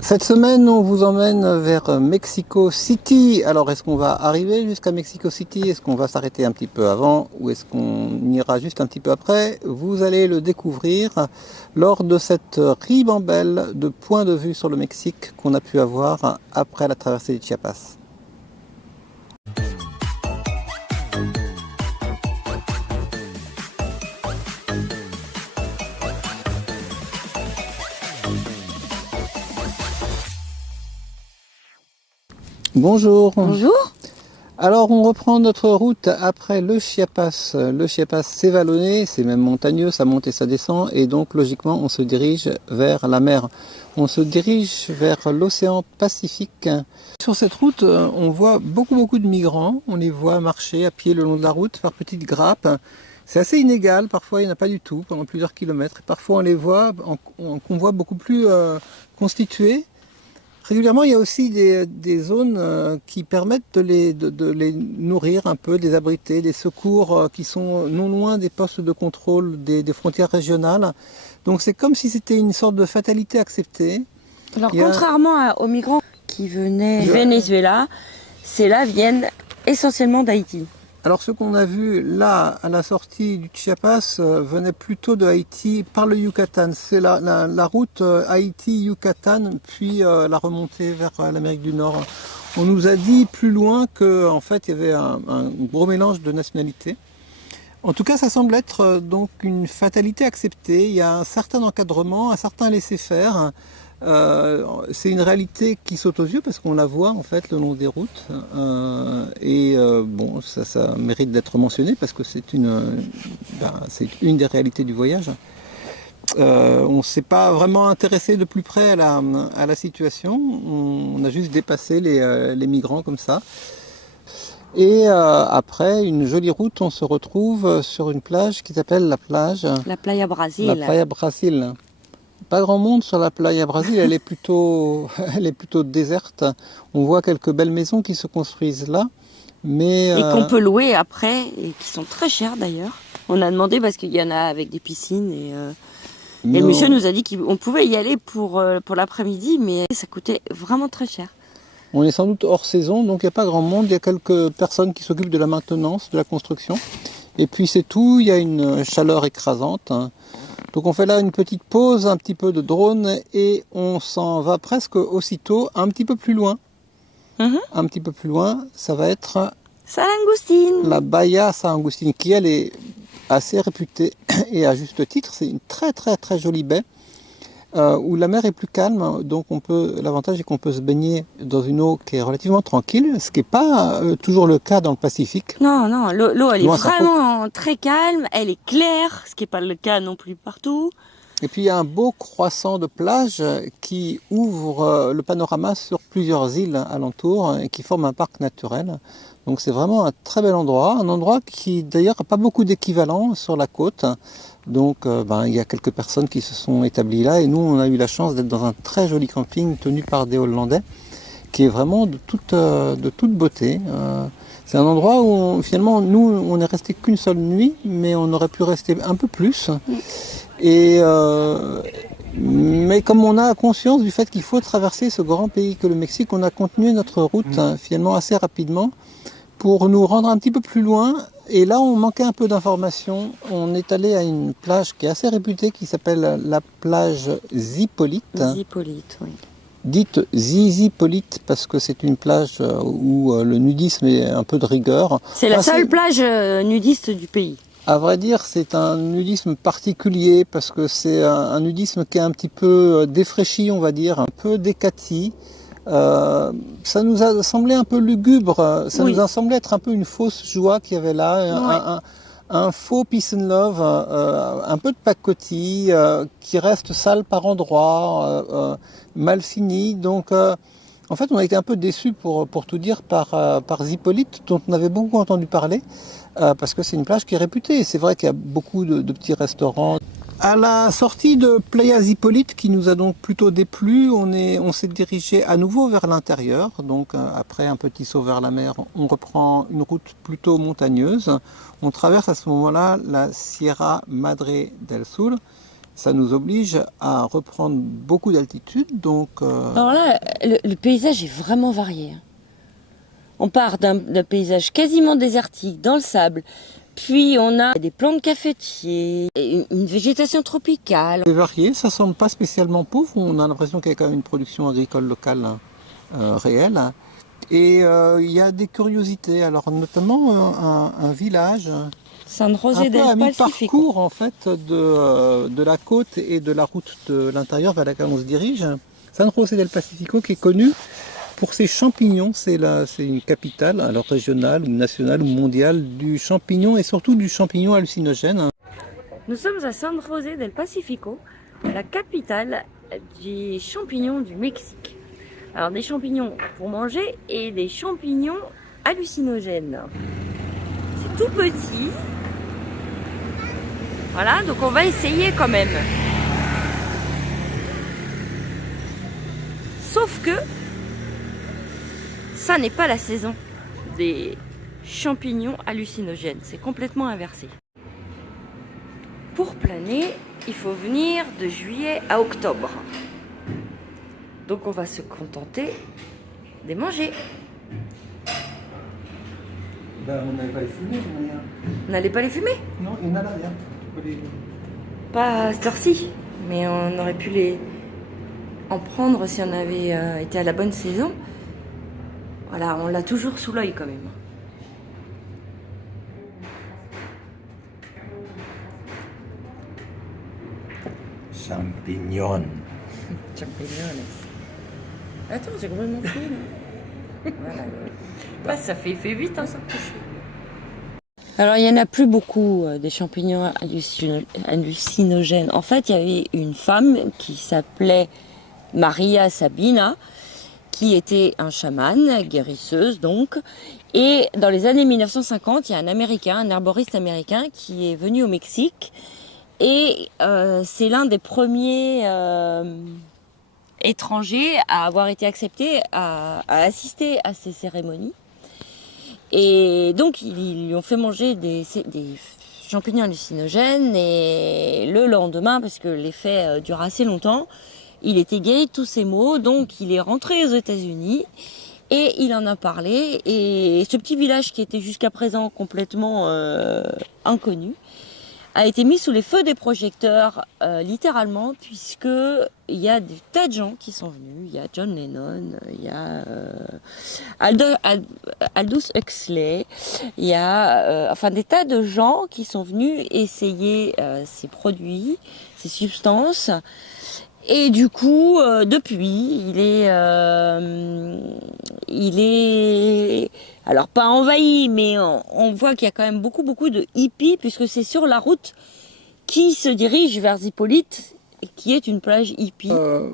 Cette semaine, on vous emmène vers Mexico City. Alors, est-ce qu'on va arriver jusqu'à Mexico City? Est-ce qu'on va s'arrêter un petit peu avant? Ou est-ce qu'on ira juste un petit peu après? Vous allez le découvrir lors de cette ribambelle de points de vue sur le Mexique qu'on a pu avoir après la traversée du Chiapas. Bonjour. Bonjour. Alors on reprend notre route après le Chiapas. Le Chiapas c'est vallonné, c'est même montagneux, ça monte et ça descend et donc logiquement on se dirige vers la mer. On se dirige vers l'océan Pacifique. Sur cette route on voit beaucoup de migrants, on les voit marcher à pied le long de la route par petites grappes. C'est assez inégal, parfois il n'y en a pas du tout pendant plusieurs kilomètres. Parfois on les voit en convois beaucoup plus constitués. Régulièrement, il y a aussi des zones qui permettent de les nourrir un peu, de les abriter, des secours qui sont non loin des postes de contrôle des frontières régionales. Donc c'est comme si c'était une sorte de fatalité acceptée. Alors, Il y a- contrairement aux migrants qui venaient du Venezuela, ceux-là viennent essentiellement d'Haïti. Alors ce qu'on a vu là à la sortie du Chiapas venait plutôt de Haïti par le Yucatan. C'est la route Haïti-Yucatan puis la remontée vers l'Amérique du Nord. On nous a dit plus loin qu'en fait il y avait un gros mélange de nationalités. En tout cas ça semble être donc une fatalité acceptée. Il y a un certain encadrement, un certain laisser-faire. C'est une réalité qui saute aux yeux parce qu'on la voit en fait le long des routes bon ça mérite d'être mentionné parce que c'est une des réalités du voyage. On ne s'est pas vraiment intéressé de plus près à la situation, on a juste dépassé les migrants comme ça. Et après une jolie route, on se retrouve sur une plage qui s'appelle La Playa Brasil. la Playa Brasil. Pas grand monde sur la Playa Brasil, elle est plutôt, elle est plutôt déserte. On voit quelques belles maisons qui se construisent là, mais Et qu'on peut louer après, et qui sont très chères d'ailleurs. On a demandé parce qu'il y en a avec des piscines et le non. monsieur nous a dit qu'on pouvait y aller pour l'après-midi, mais ça coûtait vraiment très cher. On est sans doute hors saison, donc il n'y a pas grand monde. Il y a quelques personnes qui s'occupent de la maintenance, de la construction. Et puis c'est tout, il y a une chaleur écrasante. Donc on fait là une petite pause, un petit peu de drone, et on s'en va presque aussitôt un petit peu plus loin. Un petit peu plus loin, ça va être San Agustín. la Bahia San Agustín, qui elle est assez réputée, et à juste titre. C'est une très jolie baie. Où la mer est plus calme, donc l'avantage est qu'on peut se baigner dans une eau qui est relativement tranquille, ce qui n'est pas toujours le cas dans le Pacifique. Non, l'eau elle est Loin s'en faut. vraiment très calme, elle est claire, ce qui n'est pas le cas non plus partout. Et puis il y a un beau croissant de plage qui ouvre le panorama sur plusieurs îles alentours et qui forme un parc naturel. Donc c'est vraiment un très bel endroit, un endroit qui d'ailleurs n'a pas beaucoup d'équivalent sur la côte. Donc il y a quelques personnes qui se sont établies là et nous on a eu la chance d'être dans un très joli camping tenu par des Hollandais qui est vraiment de toute beauté. C'est un endroit où finalement nous on n'est resté qu'une seule nuit mais on aurait pu rester un peu plus. Et mais comme on a conscience du fait qu'il faut traverser ce grand pays que le Mexique, on a continué notre route finalement assez rapidement pour nous rendre un petit peu plus loin. Et là, on manquait un peu d'informations. On est allé à une plage qui est assez réputée, qui s'appelle la plage Zipolite. Zipolite, oui. Dite Zizipolite parce que c'est une plage où le nudisme est un peu de rigueur. C'est la seule plage nudiste du pays. À vrai dire, c'est un nudisme particulier parce que c'est un nudisme qui est un petit peu défraîchi, on va dire, un peu décati. Ça nous a semblé un peu lugubre, ça nous a semblé être un peu une fausse joie qu'il y avait là, un faux peace and love, un peu de pacotille, qui reste sale par endroits, mal fini. Donc en fait, on a été un peu déçus pour tout dire par Zipolite, dont on avait beaucoup entendu parler. Parce que c'est une plage qui est réputée. C'est vrai qu'il y a beaucoup de petits restaurants. À la sortie de Playa Zipolite, qui nous a donc plutôt déplu, on s'est dirigé à nouveau vers l'intérieur. Donc après un petit saut vers la mer, on reprend une route plutôt montagneuse. On traverse à ce moment-là la Sierra Madre del Sur. ça nous oblige à reprendre beaucoup d'altitude. Donc, Alors là, le paysage est vraiment varié. On part d'un paysage quasiment désertique, dans le sable, puis on a des plantes cafetiers, une végétation tropicale. c'est varié, ça semble pas spécialement pauvre, on a l'impression qu'il y a quand même une production agricole locale réelle. Et il y a des curiosités, alors notamment un village San un José peu à del Pacifico. mi-parcours en fait de la côte et de la route de l'intérieur vers laquelle on se dirige. San José del Pacifico qui est connu pour ses champignons, c'est une capitale, alors régionale, ou nationale ou mondiale du champignon et surtout du champignon hallucinogène. Nous sommes à San José del Pacifico, la capitale des champignons du Mexique. Alors des champignons pour manger et des champignons hallucinogènes. C'est tout petit. Voilà, donc on va essayer quand même. Sauf que ça n'est pas la saison des champignons hallucinogènes. C'est complètement inversé. Pour planer, il faut venir de juillet à octobre. Donc on va se contenter de manger. Ben, on n'allait pas les fumer, On n'allait pas les fumer? Non, il y en a derrière. Pas à cette heure-ci, mais on aurait pu les en prendre si on avait été à la bonne saison. Voilà, on l'a toujours sous l'œil quand même. Champignons. Champignons. Attends, j'ai complètement fou. Voilà. Bah, ça fait vite, hein, ça. Alors, il n'y en a plus beaucoup des champignons hallucinogènes. En fait, il y avait une femme qui s'appelait Maria Sabina, qui était un chaman, guérisseuse donc. Et dans les années 1950, il y a un Américain, un herboriste américain, qui est venu au Mexique. Et c'est l'un des premiers étrangers à avoir été accepté à assister à ces cérémonies. Et donc, ils lui ont fait manger des champignons hallucinogènes. Et le lendemain, parce que l'effet dure assez longtemps, il était guéri de tous ses maux. Donc, il est rentré aux États-Unis et il en a parlé. Et ce petit village qui était jusqu'à présent complètement inconnu a été mis sous les feux des projecteurs, littéralement, puisque il y a des tas de gens qui sont venus. Il y a John Lennon, il y a Aldous Huxley, il y a enfin des tas de gens qui sont venus essayer ces produits, ces substances. Et du coup, depuis, il est, alors pas envahi, mais on voit qu'il y a quand même beaucoup de hippies, puisque c'est sur la route qui se dirige vers Hippolyte, qui est une plage hippie.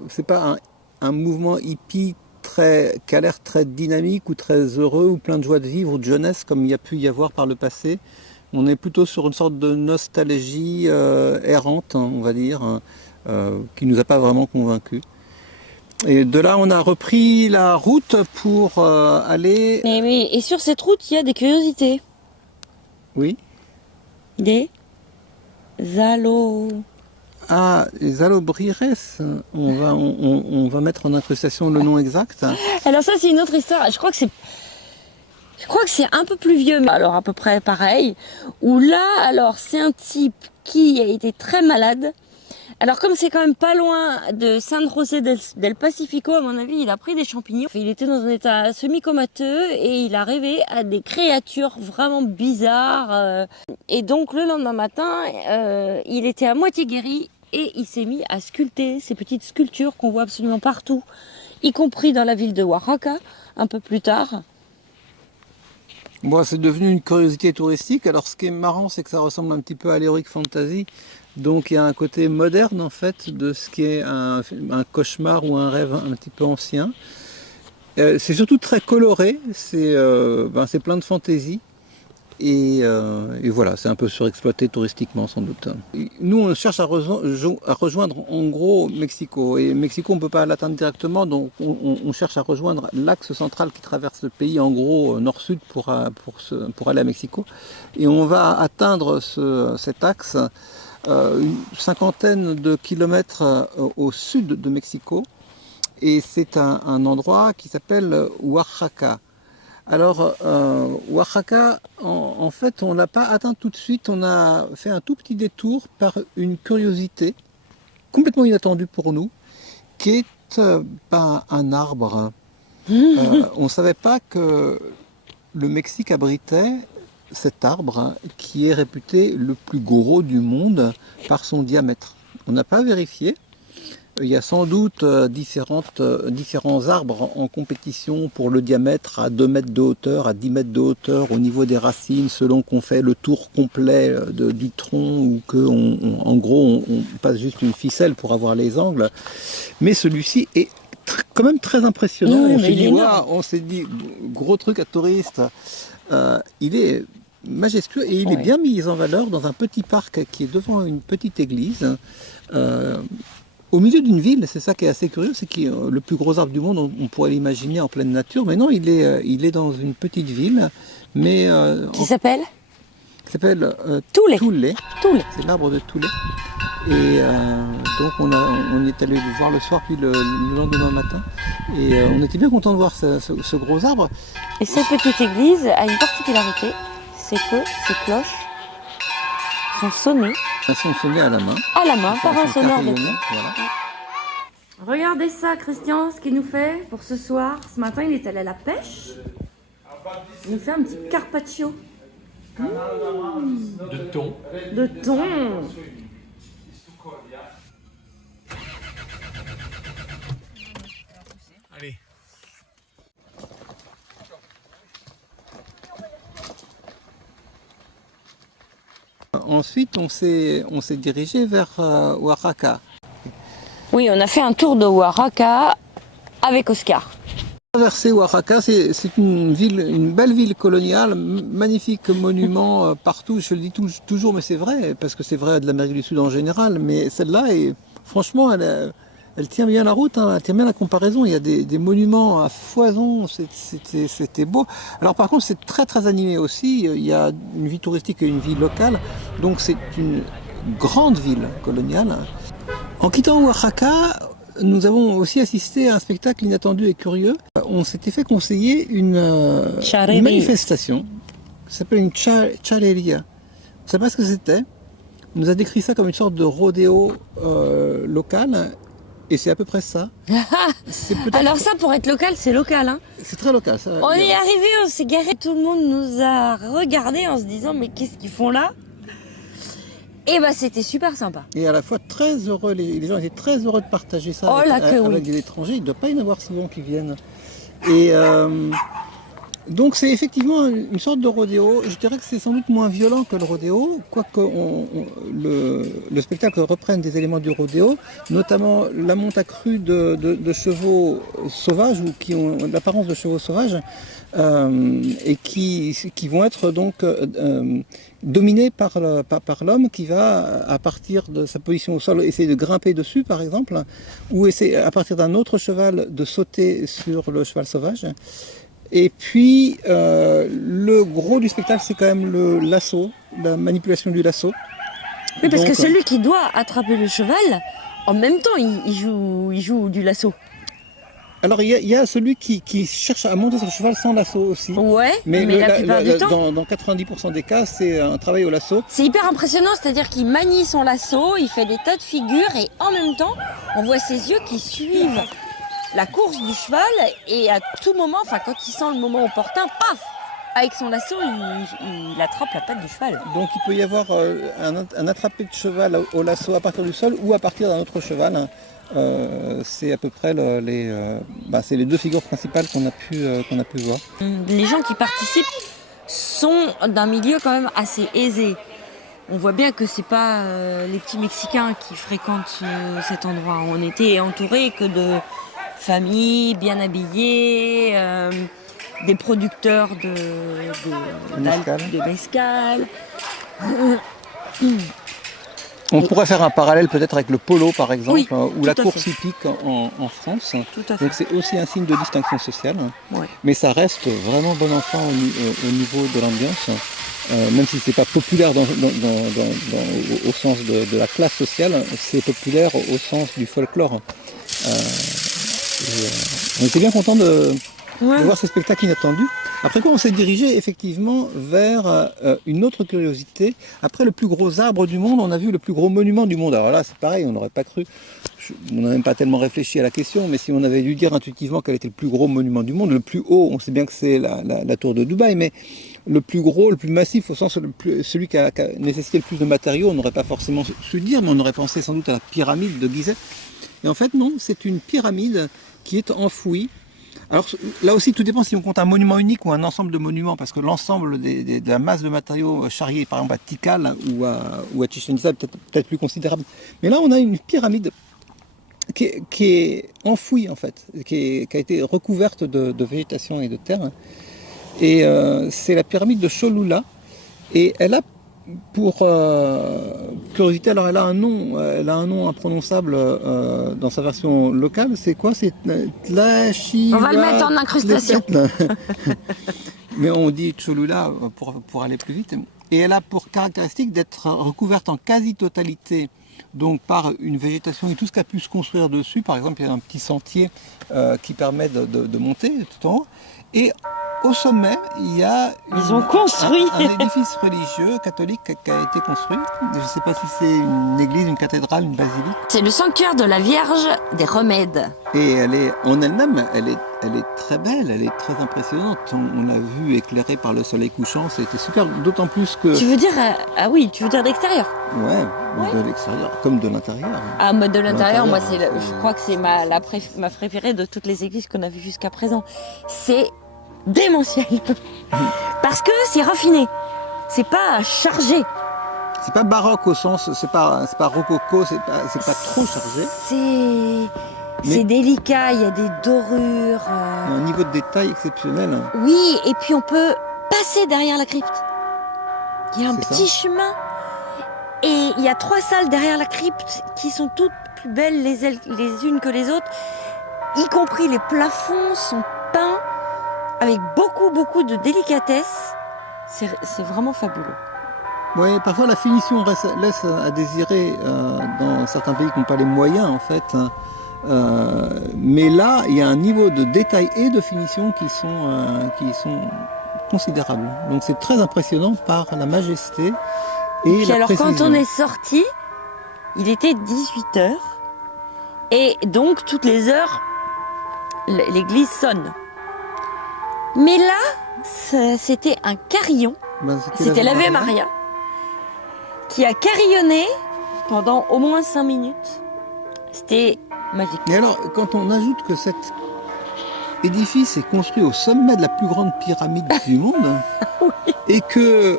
C'est pas un mouvement hippie qui a l'air très dynamique ou très heureux ou plein de joie de vivre ou de jeunesse comme il y a pu y avoir par le passé. On est plutôt sur une sorte de nostalgie errante, hein, on va dire, hein, qui nous a pas vraiment convaincus. Et de là, on a repris la route pour aller... Mais oui, et sur cette route, il y a des curiosités. Oui. Des Ah, les Alobrires, on va mettre en incrustation le nom exact. Alors ça, c'est une autre histoire. Je crois que c'est un peu plus vieux, mais alors à peu près pareil. Où là, alors c'est un type qui a été très malade. Alors comme c'est quand même pas loin de San José del Pacifico, à mon avis, il a pris des champignons. Il était dans un état semi-comateux et il a rêvé à des créatures vraiment bizarres. Et donc le lendemain matin, il était à moitié guéri et il s'est mis à sculpter ces petites sculptures qu'on voit absolument partout, y compris dans la ville de Oaxaca, un peu plus tard. Bon, c'est devenu une curiosité touristique. Alors ce qui est marrant, c'est que ça ressemble un petit peu à l'Heroic Fantasy. Donc il y a un côté moderne en fait de ce qui est un cauchemar ou un rêve un petit peu ancien. C'est surtout très coloré, c'est plein de fantaisie. Et voilà, c'est un peu surexploité touristiquement sans doute. Nous on cherche à rejoindre en gros Mexico. Et Mexico on ne peut pas l'atteindre directement, donc on cherche à rejoindre l'axe central qui traverse le pays en gros nord-sud pour aller à Mexico. Et on va atteindre cet axe une cinquantaine de kilomètres au sud de Mexico. Et c'est un endroit qui s'appelle Oaxaca. Alors, Oaxaca, en fait, on ne l'a pas atteint tout de suite. On a fait un tout petit détour par une curiosité complètement inattendue pour nous, qui est un arbre. On ne savait pas que le Mexique abritait cet arbre qui est réputé le plus gros du monde par son diamètre. On n'a pas vérifié. Il y a sans doute différents arbres en compétition pour le diamètre à 2 mètres de hauteur, à 10 mètres de hauteur au niveau des racines, selon qu'on fait le tour complet du tronc ou qu'en gros on passe juste une ficelle pour avoir les angles. Mais celui-ci est quand même très impressionnant. On s'est dit, gros truc à touriste. Il est majestueux et il est bien mis en valeur dans un petit parc qui est devant une petite église. Au milieu d'une ville, c'est ça qui est assez curieux, c'est que le plus gros arbre du monde, on pourrait l'imaginer en pleine nature, mais non, il est dans une petite ville, mais qui s'appelle Toulé. Toulé. C'est l'arbre de Toulé. Et donc on est allé le voir le soir puis le lendemain matin, et on était bien content de voir ce gros arbre. Et cette petite église a une particularité, c'est que ces cloches sont sonnées. Elles sont sonnées à la main. À la main, par un sonneur de voilà. Regardez ça, Christian, ce qu'il nous fait pour ce soir. Ce matin, il est allé à la pêche. Il nous fait un petit carpaccio. De thon. De thon. Allez. Ensuite, on s'est dirigé vers Oaxaca. Oui, on a fait un tour de Oaxaca avec Oscar. Traverser Oaxaca, c'est une belle ville coloniale, magnifique monument partout. Je le dis toujours, mais c'est vrai, parce que c'est vrai de l'Amérique du Sud en général. Mais celle-là, franchement, elle tient bien la route, hein, elle tient bien la comparaison. Il y a des monuments à foison, c'était beau. Alors par contre, c'est très très animé aussi. Il y a une vie touristique et une vie locale. Donc c'est une grande ville coloniale. En quittant Oaxaca, nous avons aussi assisté à un spectacle inattendu et curieux. On s'était fait conseiller une manifestation qui s'appelle une charreria. On ne savait pas ce que c'était. On nous a décrit ça comme une sorte de rodéo local. Et c'est à peu près ça. Alors ça, pour être local, c'est local. Hein. C'est très local. Ça, on est arrivé, on s'est garé. Tout le monde nous a regardé en se disant, mais qu'est-ce qu'ils font là? Et bah c'était super sympa. Et à la fois très heureux, les gens étaient très heureux de partager ça avec des étrangers. Il ne doit pas y en avoir souvent qui viennent. Et donc c'est effectivement une sorte de rodéo. Je dirais que c'est sans doute moins violent que le rodéo, quoique le spectacle reprenne des éléments du rodéo, notamment la monte à crue de chevaux sauvages ou qui ont l'apparence de chevaux sauvages et qui vont être donc dominés par l'homme qui va, à partir de sa position au sol, essayer de grimper dessus par exemple, ou essayer à partir d'un autre cheval de sauter sur le cheval sauvage. Et puis, le gros du spectacle, c'est quand même le lasso, la manipulation du lasso. Oui, parce que celui qui doit attraper le cheval, en même temps, il joue du lasso. Alors, il y a celui qui cherche à monter sur le cheval sans lasso aussi. Ouais, mais la plupart du temps... Dans 90% des cas, c'est un travail au lasso. C'est hyper impressionnant, c'est-à-dire qu'il manie son lasso, il fait des tas de figures, et en même temps, on voit ses yeux qui suivent la course du cheval, et à tout moment, enfin quand il sent le moment opportun, paf, avec son lasso, il attrape la patte du cheval. Donc il peut y avoir un attrapé de cheval au lasso à partir du sol ou à partir d'un autre cheval. C'est à peu près c'est les deux figures principales qu'on a pu voir. Les gens qui participent sont d'un milieu quand même assez aisé. On voit bien que c'est pas les petits Mexicains qui fréquentent cet endroit. On était entouré que de familles bien habillées, des producteurs de mezcal. On pourrait faire un parallèle peut-être avec le polo par exemple, Oui, ou la tout à course fait. hippique en France. Tout à fait. Donc c'est aussi un signe de distinction sociale, Ouais. mais ça reste vraiment bon enfant au niveau de l'ambiance, même si c'est pas populaire au sens de la classe sociale, c'est populaire au sens du folklore. On était bien content de Ouais. voir ce spectacle inattendu. Après quoi, on s'est dirigé effectivement vers une autre curiosité. Après le plus gros arbre du monde, on a vu le plus gros monument du monde. Alors là, c'est pareil, on n'aurait pas cru. On n'a même pas tellement réfléchi à la question, mais si on avait dû dire intuitivement quel était le plus gros monument du monde, le plus haut, on sait bien que c'est la tour de Dubaï, mais le plus gros, le plus massif, au sens celui qui a nécessité le plus de matériaux, on n'aurait pas forcément su dire, mais on aurait pensé sans doute à la pyramide de Gizeh. Et en fait, non, c'est une pyramide qui est enfouie. Alors là aussi, tout dépend si on compte un monument unique ou un ensemble de monuments, parce que l'ensemble de la masse de matériaux charriés, par exemple à Tikal ou à Chichén Itzá, peut-être plus considérable. Mais là, on a une pyramide qui est enfouie, en fait, qui a été recouverte de végétation et de terre. Et c'est la pyramide de Cholula. Et elle a pour curiosité, alors elle a un nom imprononçable dans sa version locale. C'est quoi? C'est Tlachiva. On va le mettre en incrustation. Mais on dit Cholula pour aller plus vite. Et elle a pour caractéristique d'être recouverte en quasi-totalité donc par une végétation et tout ce qu'a pu se construire dessus. Par exemple, il y a un petit sentier qui permet de monter tout en haut. Et au sommet, il y a un édifice religieux catholique qui a été construit. Je ne sais pas si c'est une église, une cathédrale, une basilique. C'est le sanctuaire de la Vierge des Remèdes. Et elle est en elle-même, elle est très belle, elle est très impressionnante. On l'a vu éclairée par le soleil couchant, c'était super. D'autant plus que. Tu veux dire ah oui, tu veux dire d'extérieur? Ouais, de l'extérieur comme de l'intérieur. Ah, mode de l'intérieur, moi je crois que c'est ma préférée de toutes les églises qu'on a vues jusqu'à présent. C'est démentiel parce que c'est raffiné, c'est pas chargé, c'est pas baroque au sens, c'est pas rococo, c'est pas trop chargé, c'est délicat, il y a des dorures, il y a un niveau de détail exceptionnel. Oui, et puis on peut passer derrière la crypte, il y a un petit chemin et il y a 3 salles derrière la crypte qui sont toutes plus belles les unes que les autres, y compris les plafonds sont peints avec beaucoup de délicatesse. C'est vraiment fabuleux. Oui, parfois la finition laisse à désirer dans certains pays qui n'ont pas les moyens en fait. Mais là, il y a un niveau de détail et de finition qui sont considérables. Donc c'est très impressionnant par la majesté et puis la alors précision. quand on est sorti, il était 18h et donc toutes les heures, l'église sonne. Mais là, c'était un carillon, c'était l'Ave Maria, qui a carillonné pendant au moins 5 minutes. C'était magique. Et alors, quand on ajoute que cet édifice est construit au sommet de la plus grande pyramide du monde, oui. Et que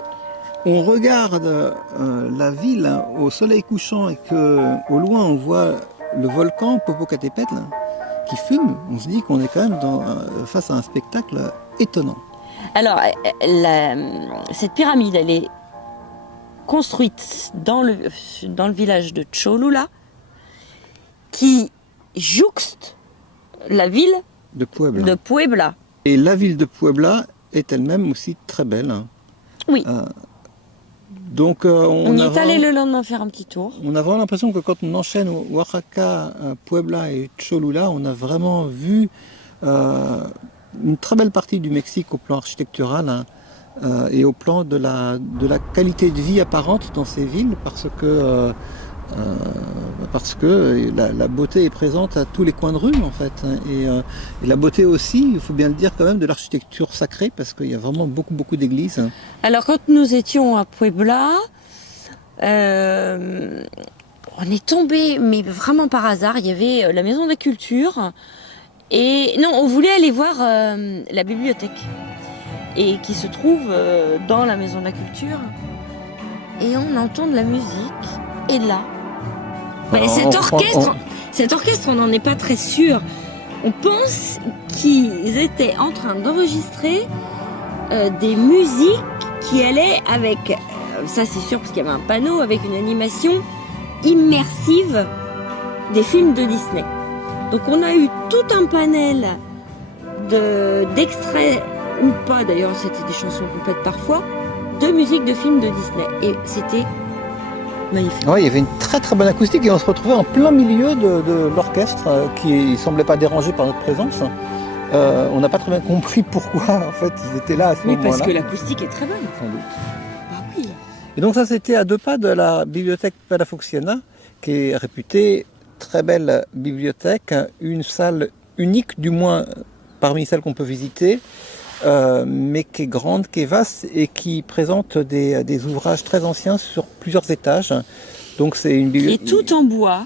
on regarde la ville au soleil couchant et que au loin on voit le volcan Popocatépetl qui fume, on se dit qu'on est quand même face à un spectacle étonnant. Alors, cette pyramide, elle est construite dans le village de Cholula, qui jouxte la ville de Puebla. Et la ville de Puebla est elle-même aussi très belle. Oui. Donc, on y est allé le lendemain faire un petit tour. On a vraiment l'impression que quand on enchaîne Oaxaca, Puebla et Cholula, on a vraiment vu une très belle partie du Mexique au plan architectural et au plan de la qualité de vie apparente dans ces villes parce que la beauté est présente à tous les coins de rue en fait. Et la beauté aussi, il faut bien le dire quand même, de l'architecture sacrée parce qu'il y a vraiment beaucoup d'églises. Alors quand nous étions à Puebla, on est tombé, mais vraiment par hasard, il y avait la maison de la culture et non, on voulait aller voir la bibliothèque et qui se trouve dans la maison de la culture et on entend de la musique et là. Mais cet orchestre, on n'en est pas très sûr. On pense qu'ils étaient en train d'enregistrer des musiques qui allaient avec, ça c'est sûr parce qu'il y avait un panneau avec une animation immersive des films de Disney. Donc on a eu tout un panel d'extraits, ou pas d'ailleurs, c'était des chansons complètes parfois, de musique de films de Disney. Et c'était magnifique. Ouais, il y avait une très très bonne acoustique et on se retrouvait en plein milieu de l'orchestre qui ne semblait pas dérangé par notre présence. On n'a pas très bien compris pourquoi en fait ils étaient là à ce moment-là. Oui, parce que l'acoustique est très bonne. Sans doute. Ah oui. Et donc ça c'était à 2 pas de la bibliothèque Palafoxiana, qui est réputée très belle bibliothèque, une salle unique, du moins parmi celles qu'on peut visiter, mais qui est grande, qui est vaste et qui présente des ouvrages très anciens sur plusieurs étages. Donc c'est une Qui est bibliothèque tout en bois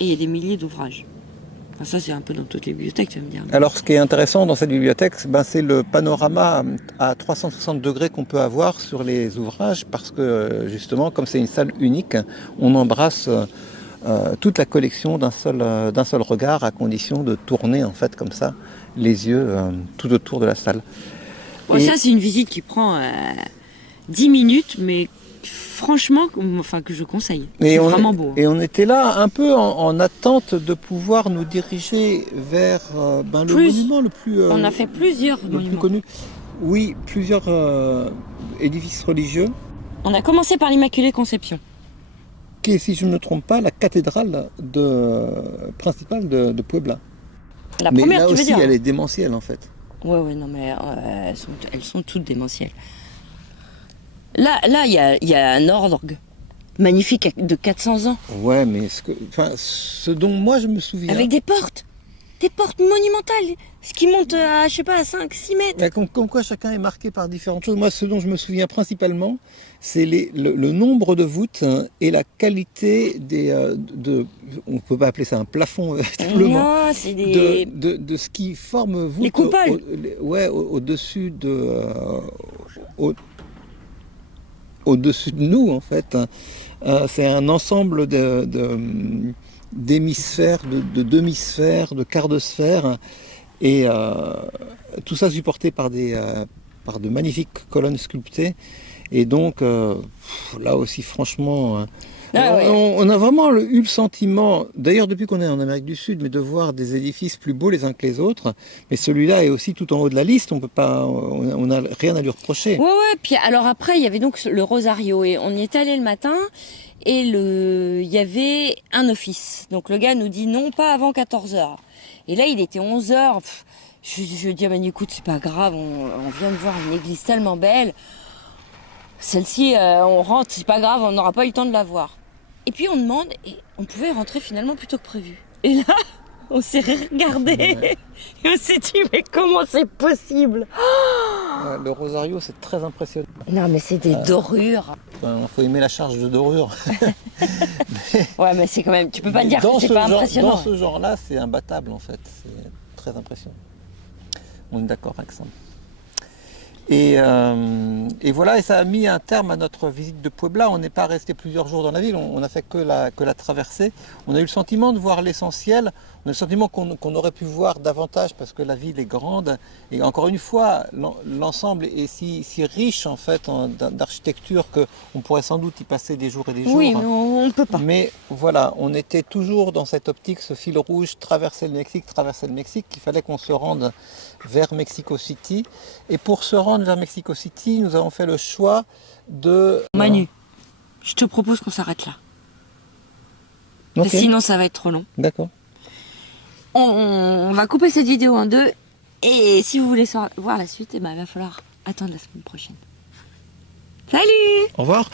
et il y a des milliers d'ouvrages. Enfin, ça c'est un peu dans toutes les bibliothèques, tu vas me dire. Alors ce qui est intéressant dans cette bibliothèque, c'est le panorama à 360 degrés qu'on peut avoir sur les ouvrages, parce que justement, comme c'est une salle unique, on embrasse toute la collection d'un seul regard, à condition de tourner en fait comme ça les yeux tout autour de la salle. Bon, ça c'est une visite qui prend 10 minutes, mais franchement, enfin que je conseille. C'est vraiment beau. Et on était là un peu en attente de pouvoir nous diriger vers le monument le plus on a fait plusieurs le monuments. plus connu. Oui, plusieurs édifices religieux. On a commencé par l'Immaculée Conception. Qui est, si je ne me trompe pas, la cathédrale principale de Puebla. La mais première, là tu veux aussi, dire. elle est démentielle en fait. Ouais, non, mais elles sont toutes démentielles. Là, il y a un orgue magnifique de 400 ans. Ouais, mais ce dont moi je me souviens. Avec des portes monumentales, ce qui monte à, je sais pas, à 5-6 mètres. Comme quoi chacun est marqué par différentes choses. Moi, ce dont je me souviens principalement, c'est le nombre de voûtes et la qualité on ne peut pas appeler ça un plafond, véritablement. Non, c'est des... de ce qui forme voûte. Les coupoles. Au-dessus au-dessus de nous, en fait. C'est un ensemble d'hémisphères, de demi-sphères, de quarts de sphères, et tout ça supporté par de magnifiques colonnes sculptées. Et donc, là aussi, franchement, on a vraiment eu le sentiment, d'ailleurs depuis qu'on est en Amérique du Sud, mais de voir des édifices plus beaux les uns que les autres. Mais celui-là est aussi tout en haut de la liste, on n'a rien à lui reprocher. Ouais, puis alors après, il y avait donc le Rosario, et on y est allé le matin, et il y avait un office. Donc le gars nous dit non, pas avant 14h. Et là, il était 11h. Je dis, écoute, c'est pas grave, on vient de voir une église tellement belle. Celle-ci, on rentre, c'est pas grave, on n'aura pas eu le temps de la voir. Et puis on demande, et on pouvait rentrer finalement plus tôt que prévu. Et là, on s'est regardé, et on s'est dit, mais comment c'est possible? Le Rosario, c'est très impressionnant. Non, mais c'est des dorures. Il faut aimer la charge de dorure. Ouais, mais c'est quand même, tu peux pas dire que c'est pas impressionnant. Dans ce genre-là, c'est imbattable en fait. C'est très impressionnant. On est d'accord avec ça. Et voilà, et ça a mis un terme à notre visite de Puebla. On n'est pas resté plusieurs jours dans la ville, on n'a fait que la traversée. On a eu le sentiment de voir l'essentiel, on a le sentiment qu'on aurait pu voir davantage parce que la ville est grande. Et encore une fois, l'ensemble est si riche en fait d'architecture qu'on pourrait sans doute y passer des jours et des jours. Oui, mais on ne peut pas. Mais voilà, on était toujours dans cette optique, ce fil rouge, traverser le Mexique, qu'il fallait qu'on se rende vers Mexico City. Et pour se rendre vers Mexico City, nous avons fait le choix de... Manu, je te propose qu'on s'arrête là. Okay. Sinon, ça va être trop long. D'accord. On va couper cette vidéo en deux. Et si vous voulez voir la suite, il va falloir attendre la semaine prochaine. Salut! Au revoir.